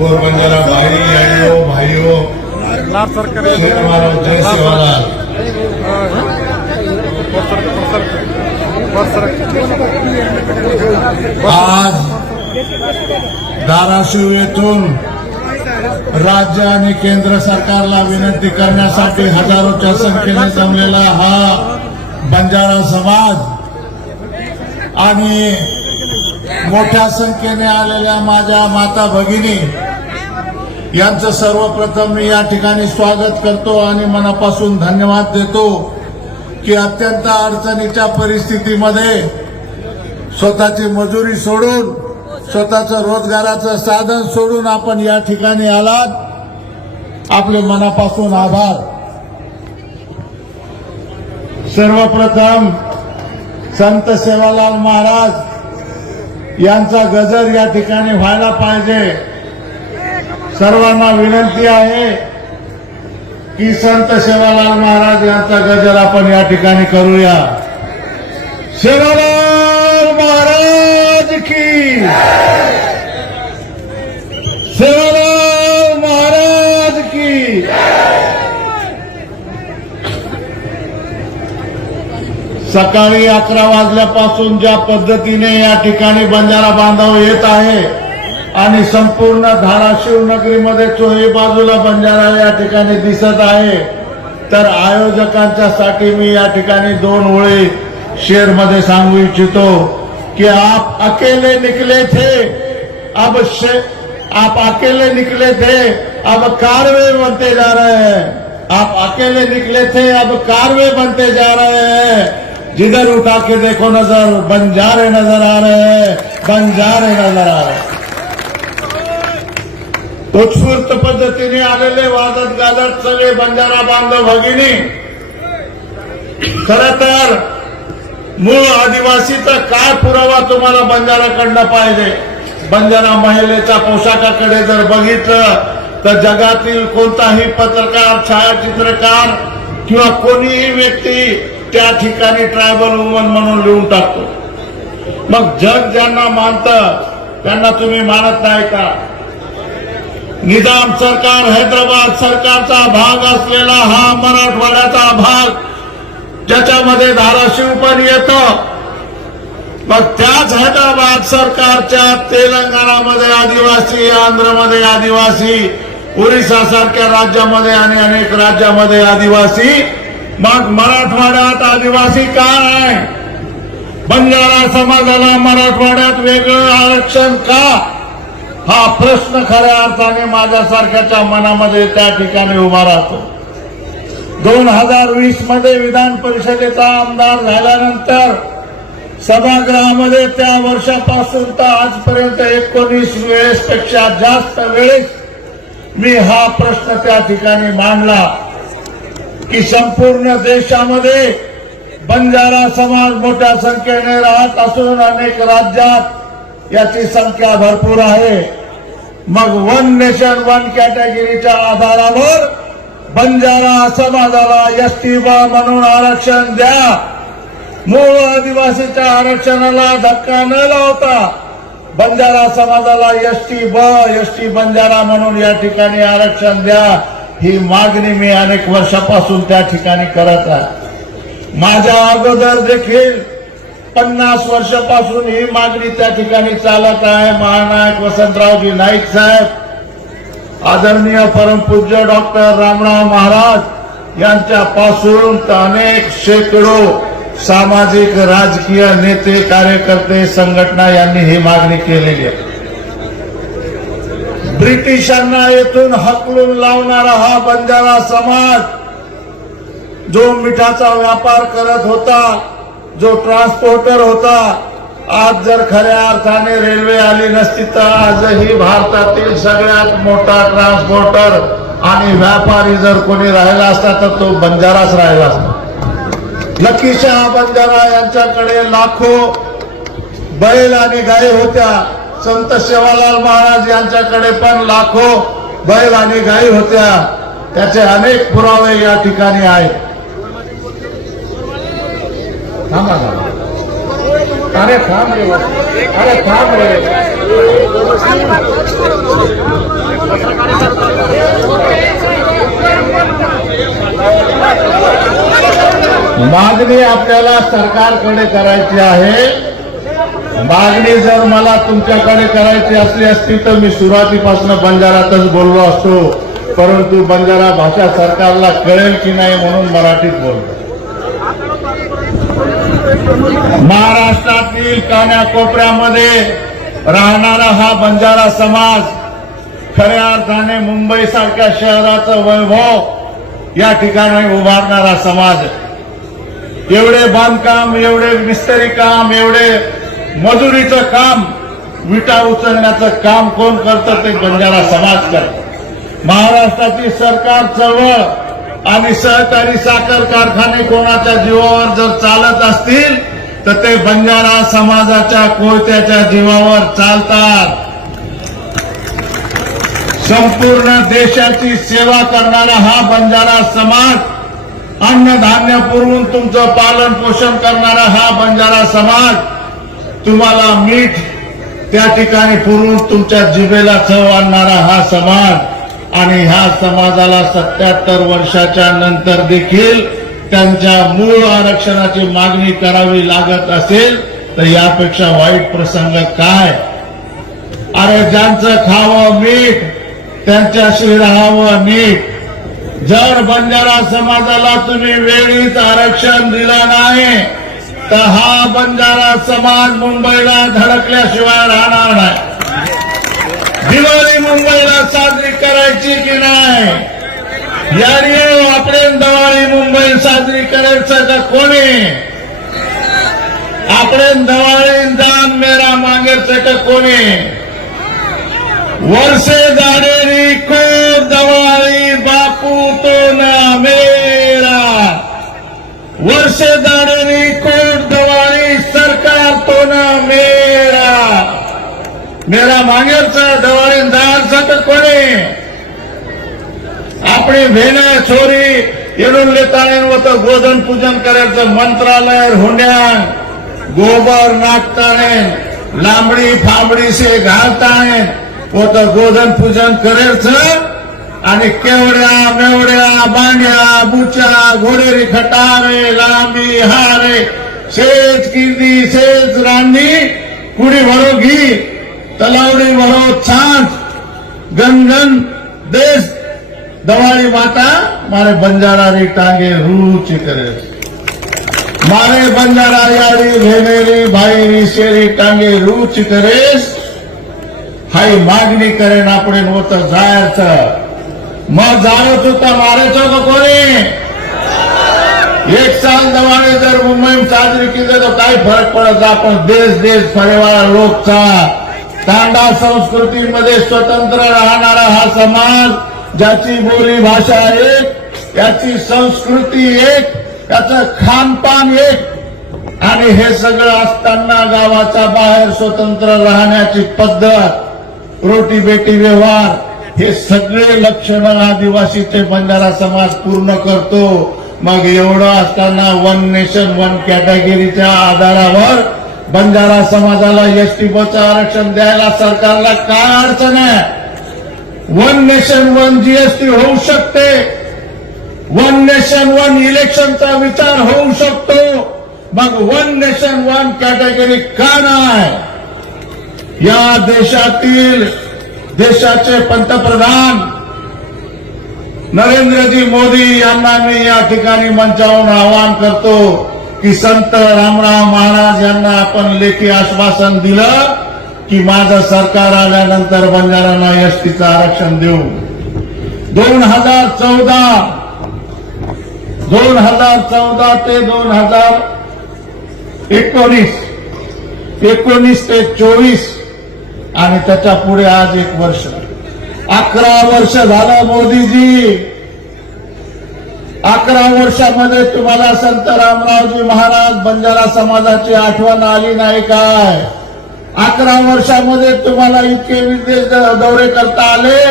પોરબંદર ભાઈ भाई आज धाराशिव येथून राज्य आणि केंद्र सरकारला विनंती करण्यासाठी हजारोच्या संख्येने जमलेला हा बंजारा समाज आणि मोठ्या संख्येने आलेल्या माझ्या माता भगिनी यांचं सर्वप्रथम मी या ठिकाणी स्वागत करतो आणि मनापासून धन्यवाद देतो की अत्यंत अडचणीच्या परिस्थितीमध्ये स्वतःची मजुरी सोडून स्वतःचं रोजगाराचं साधन सोडून आपण या ठिकाणी आलात आपले मनापासून आभार सर्वप्रथम संत सेवालाल महाराज यांचा गजर या ठिकाणी व्हायला पाहिजे सर्वांना विनंती आहे की संत शेवालाल महाराज यांचा गजर आपण या ठिकाणी करूया शेवालाल महाराज की शेवालाल महाराज की सकाळी अकरा वाजल्यापासून ज्या पद्धतीने या ठिकाणी बंजारा बांधव येत आहे आणि संपूर्ण धाराशिव नगरीमध्ये चोही बाजूला बंजारा या ठिकाणी दिसत आहे तर आयोजकांच्या साठी मी या ठिकाणी दोन ओळी शेर मध्ये सांगू इच्छितो की आप अकेले निकले थे अब आप अकेले निकले थे अब कारवे बनते जा रहे हैं आप अकेले निकले थे अब कारवे बनते जा रहे हैं जिधर उठा के देखो नजर बंजारे नजर आ रहे हैं बंजारे नजर आ रहे हैं उत्स्फूर्त पद्धतीने आलेले वादत गाजत सगळे बंजारा बांधव भगिनी खर तर मूळ आदिवासीचा काय पुरावा तुम्हाला बंजाराकडनं पाहिजे बंजारा महिलेच्या पोशाखाकडे जर बघितलं तर जगातील कोणताही पत्रकार छायाचित्रकार किंवा कोणीही व्यक्ती त्या ठिकाणी ट्रायबल वुमन म्हणून लिहून टाकतो मग जग ज्यांना मानतं त्यांना तुम्ही मानत नाही का निजाम सरकार हैदराबाद सरकारचा भाग असलेला हा मराठवाड्याचा भाग ज्याच्यामध्ये धाराशिव पण येतो मग त्याच हैदराबाद सरकारच्या तेलंगणामध्ये आदिवासी आंध्रमध्ये आदिवासी ओरिसा सारख्या राज्यामध्ये आणि अनेक राज्यामध्ये आदिवासी मग मराठवाड्यात आदिवासी का आहे बंजारा समाजाला मराठवाड्यात वेगळं आरक्षण का हा प्रश्न खऱ्या अर्थाने माझ्यासारख्याच्या मनामध्ये त्या ठिकाणी उभा राहतो दोन हजार वीस मध्ये विधान परिषदेचा आमदार झाल्यानंतर सभागृहामध्ये त्या वर्षापासून तर आजपर्यंत एकोणीस वेळेस पेक्षा जास्त वेळेस मी हा प्रश्न त्या ठिकाणी मांडला की संपूर्ण देशामध्ये बंजारा समाज मोठ्या संख्येने राहत असून अनेक राज्यात याची संख्या भरपूर आहे मग वन नेशन वन कॅटेगरीच्या आधारावर बंजारा समाजाला एसटी बा म्हणून आरक्षण द्या मूळ आदिवासीच्या आरक्षणाला धक्का न लावता बंजारा समाजाला टी ब एसटी बंजारा म्हणून या ठिकाणी आरक्षण द्या ही मागणी मी अनेक वर्षापासून त्या ठिकाणी करत आहे माझ्या अगोदर देखील पन्नास वर्षापासून ही मागणी त्या ठिकाणी चालत आहे महानायक वसंतरावजी नाईक साहेब आदरणीय परमपूज्य डॉक्टर रामराव महाराज यांच्यापासून तर अनेक शेकडो सामाजिक राजकीय नेते कार्यकर्ते संघटना यांनी ही मागणी केलेली आहे ब्रिटिशांना येथून हकलून लावणारा हा बंजारा समाज जो मिठाचा व्यापार करत होता जो ट्रान्सपोर्टर होता आज जर खऱ्या अर्थाने रेल्वे आली नसती तर आजही भारतातील सगळ्यात मोठा ट्रान्सपोर्टर आणि व्यापारी जर कोणी राहिला असता तर तो बंजाराच राहिला असता लकीशाह बंजारा यांच्याकडे लाखो बैल आणि गायी होत्या संत सेवालाल महाराज यांच्याकडे पण लाखो बैल आणि गायी होत्या त्याचे अनेक पुरावे या ठिकाणी आहेत अरे थांब रे अरे थांब रे मागणी आपल्याला सरकारकडे करायची आहे मागणी जर मला तुमच्याकडे करायची असली असती तर मी सुरुवातीपासून बंजारातच बोललो असतो परंतु बंजारा भाषा सरकारला कळेल की नाही म्हणून मराठीत बोलतो महाराष्ट्रातील कोपऱ्यामध्ये राहणारा हा बंजारा समाज खऱ्या अर्थाने मुंबई सारख्या शहराचं वैभव या ठिकाणी उभारणारा समाज एवढे बांधकाम एवढे मिस्तरी काम एवढे मजुरीचं काम विटा उचलण्याचं काम कोण करतं ते बंजारा समाज करत महाराष्ट्राची सरकार चळवळ आणि सहकारी साखर कारखाने कोणाच्या जीवावर जर चालत असतील तर ते बंजारा समाजाच्या कोयत्याच्या जीवावर चालतात संपूर्ण देशाची सेवा करणारा हा बंजारा समाज अन्नधान्य पुरवून तुमचं पालन पोषण करणारा हा बंजारा समाज तुम्हाला मीठ त्या ठिकाणी पुरवून तुमच्या जिभेला चव आणणारा हा समाज आणि ह्या समाजाला सत्याहत्तर वर्षाच्या नंतर देखील त्यांच्या मूळ आरक्षणाची मागणी करावी लागत असेल तर यापेक्षा वाईट प्रसंग काय अरे ज्यांचं खावं मीठ त्यांच्याशी राहावं नीट जर बंजारा समाजाला तुम्ही वेळीच आरक्षण दिलं नाही तर हा बंजारा समाज मुंबईला धडकल्याशिवाय राहणार नाही दिवाळी मुंबईला साजरी करायची की नाही याने आपण दिवाळी मुंबई साजरी करायचं का कोणी आपण दिवाळी दान मेरा मागेचं का कोणी वर्षे दाडेरी खूप दिवाळी दार सात कोणी आपण भेण्या छोरी येऊन लिता येजन करायचं मंत्रालय हुंड्या गोबर नाटता येंबडी फांबडी से घालतायन व तर गोधन पूजन करायच आणि केवड्या मेवड्या बांड्या बुच्या गोरेरी खटारे लांबी हारे शेज किर्दी शेज राणी कुडी म्हणून તલાવડી વડો છાસ ગનગન દેશ દવાળી માતા મારે બંજારાની ટાંગે રૂચિ કરે મારે બંજારા યારી ભેમેરી ભાઈની શેરી ટાંગે રૂચિ કરે હાઈ માગણી કરે ને આપણે નોતર જાહેર છે માં જાણો છું તમે મારે છો તો કોને એક સાલ દવાણી દર મુંબઈ સાજરી કીધે તો કઈ ફરક પડે પણ દેશ દેશ ફરેવાળા લોક છે तांडा संस्कृतीमध्ये स्वतंत्र राहणारा हा समाज ज्याची बोली भाषा एक त्याची संस्कृती एक याचं खानपान एक आणि हे सगळं असताना गावाचा बाहेर स्वतंत्र राहण्याची पद्धत रोटी बेटी व्यवहार हे सगळे लक्षणं आदिवासीचे बंजारा समाज पूर्ण करतो मग एवढं असताना वन नेशन वन कॅटेगरीच्या आधारावर बंजारा समाजाला एसटी बचा आरक्षण द्यायला सरकारला काय अडचण आहे वन नेशन वन जीएसटी होऊ शकते वन नेशन वन इलेक्शनचा विचार होऊ शकतो मग वन नेशन वन कॅटेगरी का नाही या देशातील देशाचे पंतप्रधान नरेंद्रजी मोदी यांना मी या ठिकाणी मंचावून आवाहन करतो की संत रामराव महाराज यांना आपण लेखी आश्वासन दिलं की माझं सरकार आल्यानंतर बंजारांना एसटीचं आरक्षण देऊ दोन हजार चौदा दोन हजार चौदा ते दोन हजार एकोणीस एकोणीस ते चोवीस आणि त्याच्या पुढे आज एक वर्ष अकरा वर्ष झालं मोदीजी अकरा वर्षामध्ये तुम्हाला संत रामरावजी महाराज बंजारा समाजाची आठवण आली नाही काय अकरा वर्षामध्ये तुम्हाला इतके विदेश दौरे करता आले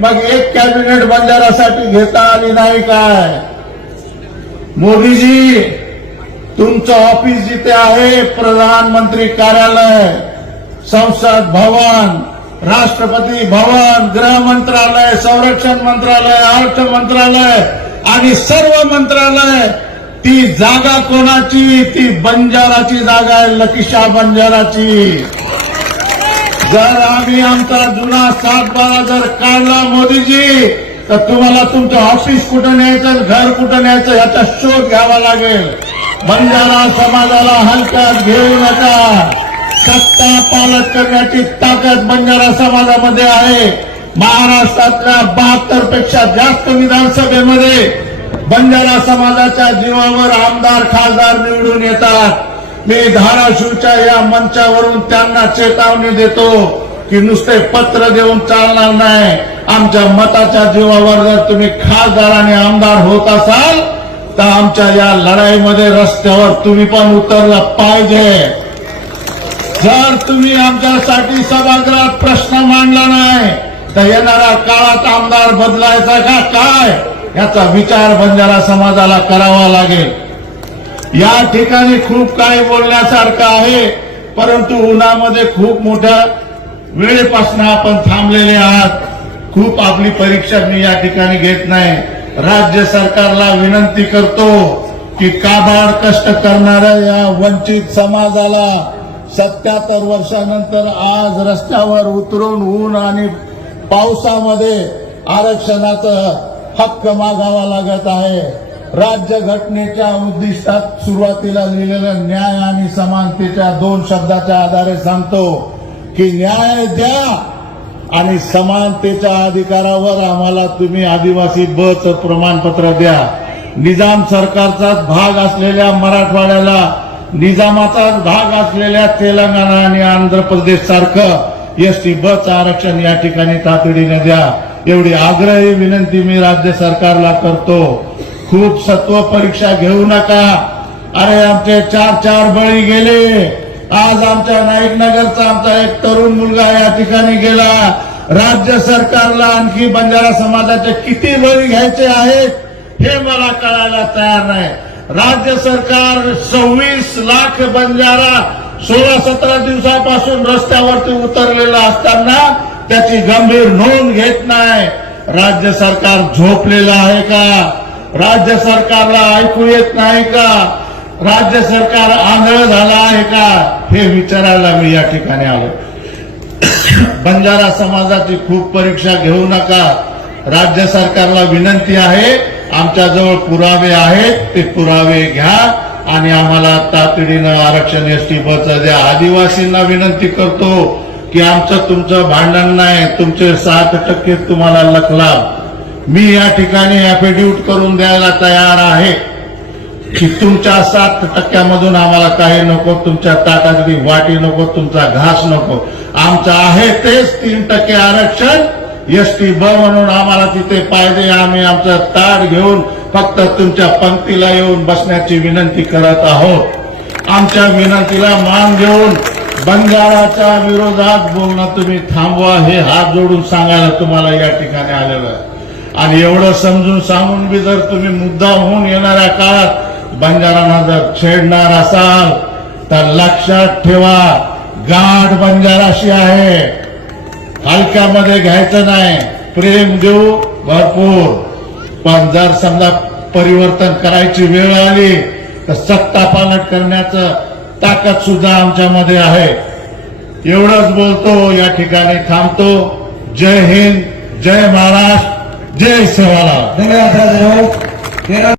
मग एक कॅबिनेट बंजारासाठी घेता आली नाही काय मोदीजी तुमचं ऑफिस जिथे आहे प्रधानमंत्री कार्यालय संसद भवन राष्ट्रपती भवन गृह मंत्रालय संरक्षण मंत्रालय अर्थ मंत्रालय आणि सर्व मंत्रालय ती जागा कोणाची ती बंजाराची जागा आहे लकिशा बंजाराची जर आम्ही आमचा जुना सात बारा जर काढला मोदीजी तर तुम्हाला तुमचं ऑफिस कुठं न्यायचं घर कुठं न्यायचं याचा शोध घ्यावा लागेल बंजारा समाजाला हलक्यात घेऊ नका सत्ता पालन करण्याची ताकद बंजारा समाजामध्ये आहे महाराष्ट्रातल्या बहात्तर पेक्षा जास्त विधानसभेमध्ये बंजारा समाजाच्या जीवावर आमदार खासदार निवडून येतात मी धाराशिवच्या या मंचावरून त्यांना चेतावणी देतो की नुसते पत्र देऊन चालणार नाही आमच्या मताच्या जीवावर जर तुम्ही खासदार आणि आमदार होत असाल तर आमच्या या लढाईमध्ये रस्त्यावर तुम्ही पण उतरलं पाहिजे जर तुम्ही आमच्यासाठी सभागृहात प्रश्न मांडला नाही तर येणारा काळात आमदार बदलायचा का काय याचा विचार बंजारा समाजाला करावा लागेल या ठिकाणी खूप काही बोलण्यासारखं आहे परंतु उन्हामध्ये खूप मोठ्या वेळेपासून आपण थांबलेले आहात खूप आपली परीक्षा मी या ठिकाणी घेत नाही राज्य सरकारला विनंती करतो की काबाड कष्ट करणाऱ्या या वंचित समाजाला सत्याहत्तर वर्षानंतर आज रस्त्यावर उतरून ऊन आणि पावसामध्ये आरक्षणाचा हक्क मागावा लागत आहे राज्य घटनेच्या उद्दिष्टात सुरुवातीला लिहिलेलं न्याय आणि समानतेच्या दोन शब्दाच्या आधारे सांगतो की न्याय द्या आणि समानतेच्या अधिकारावर आम्हाला तुम्ही आदिवासी ब प्रमाणपत्र द्या निजाम सरकारचा भाग असलेल्या मराठवाड्याला निजामाचा भाग असलेल्या तेलंगणा आणि आंध्र प्रदेश सारखं एस टी बसचं आरक्षण या ठिकाणी तातडीने द्या एवढी आग्रही विनंती मी राज्य सरकारला करतो खूप सत्व परीक्षा घेऊ नका अरे आमचे चार चार बळी गेले आज आमच्या नाईक नगरचा आमचा एक तरुण मुलगा या ठिकाणी गेला राज्य सरकारला आणखी बंजारा समाजाचे किती बळी घ्यायचे आहेत हे मला कळायला तयार नाही राज्य सरकार सव्वीस लाख बंजारा सोळा सतरा दिवसापासून रस्त्यावरती उतरलेला असताना त्याची गंभीर नोंद घेत नाही राज्य सरकार झोपलेलं आहे का राज्य सरकारला ऐकू येत नाही का राज्य सरकार आंधळ झाला आहे का हे विचारायला मी या ठिकाणी आलो बंजारा समाजाची खूप परीक्षा घेऊ नका राज्य सरकारला विनंती आहे आमच्याजवळ पुरावे आहेत ते पुरावे घ्या आणि आम्हाला तातडीनं आरक्षण एस टी बसचा द्या आदिवासींना विनंती करतो की आमचं तुमचं भांडण नाही तुमचे सात टक्के तुम्हाला लखला मी या ठिकाणी ॲफिडेव्हिट करून द्यायला तयार आहे की तुमच्या सात टक्क्यामधून आम्हाला काही नको तुमच्या ताटाकडे वाटी नको तुमचा घास नको आमचं आहे तेच तीन टक्के आरक्षण एस टी ब म्हणून आम्हाला तिथे पाहिजे आम्ही आमचं ताट घेऊन फक्त तुमच्या पंक्तीला येऊन बसण्याची विनंती करत आहोत आमच्या विनंतीला मान देऊन बंजाराच्या विरोधात बोलणं तुम्ही थांबवा हे हात जोडून सांगायला तुम्हाला या ठिकाणी आलेलं आणि एवढं समजून सांगून बी जर तुम्ही मुद्दा होऊन येणाऱ्या काळात बंजारांना जर छेडणार असाल तर लक्षात ठेवा गाठ बंजाराशी आहे हलक्यामध्ये घ्यायचं नाही प्रेम देऊ भरपूर पण जर समजा परिवर्तन करायची वेळ आली तर सत्ता पालट करण्याचं ताकद सुद्धा आमच्यामध्ये आहे एवढंच बोलतो या ठिकाणी थांबतो जय हिंद जय महाराष्ट्र जय सेवाला धन्यवाद